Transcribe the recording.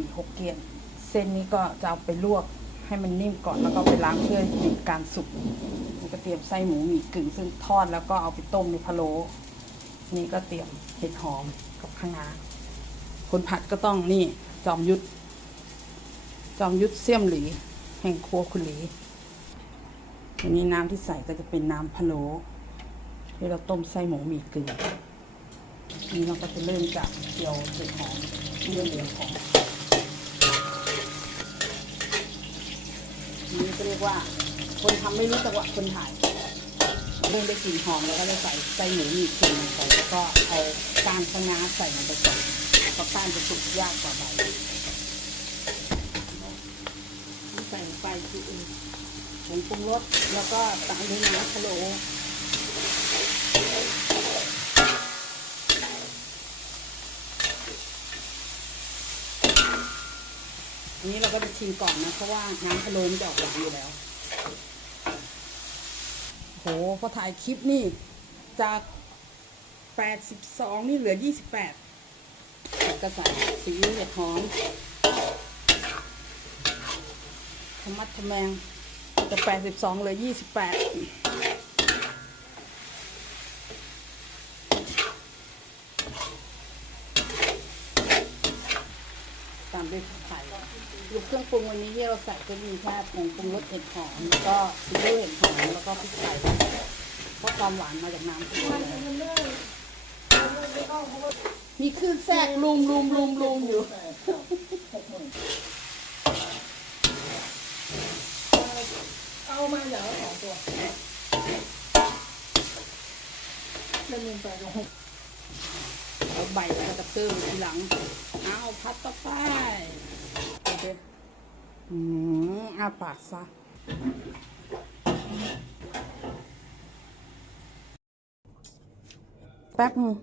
มี่ฮกเกี้ยน เส้นนี้ก็จะเอาไปลวกให้มันนิ่มก่อนแล้วก็ไปล้างเพื่อหยุดการสุกนี่ก็เตรียมไส้หมูหมี่กึ่งซึ่งทอดแล้วก็เอาไปต้มในพะโล้นี่ก็เตรียมเห็ดหอมกับข้างนาคนผัดก็ต้องนี่จอมยุทธจอมยุทธเสี่ยมหลีแห่งครัวคุณหลีอันนี้น้ำที่ใส่ก็จะเป็นน้ำพะโล้ที่เราต้มไส้หมูหมี่กึ่งนี่เราก็จะเริ่มจากเจียวเห็ดหอมเรื่องเหลืองหอม นี่ก็เรียกว่า คนทำไม่รู้จังหวะคนถ่ายเริ่มได้กลิ่นหอมแล้วก็จะใส่ไส้หมูมีกลิ่นลงไปแล้วก็เอาก้านข้างาใส่ลงไปก่อนเพราะก้านจะสุกยากกว่าใบใส่ลงไปคือผงปรุงรสแล้วก็ตามด้วยน้ำพะโล้ อันนี้เราก็จะชิมก่อนนะเพราะว่าน้ำพะโล้มันจะออกหวานอยู่แล้ว โหพอถ่ายคลิปนี่ จาก82นี่เหลือ28แล้วก็ใส่ซีอิ๊วเห็ดหอมทมัดทะแมงจาก82เหลือ28 ตามด้วยไข่ลูกเครื่องปรุงวันนี้ที่เราใส่ก็มีแค่ผงปรุงรสเห็ดหอมแล้วก็ซีอิ๊วเห็ดหอมแล้วก็พริกไทยเพราะความหวานมาจากน้ำพริกมีคลื่นแทรกลุมลุมลุมลุมอยู่เอามาอย่างละสองตัวเล่นลงไปลง เอาใบกระเติมทีหลัง เอาพัดต่อไปโอเคอืมอาปากซะแป๊บนึง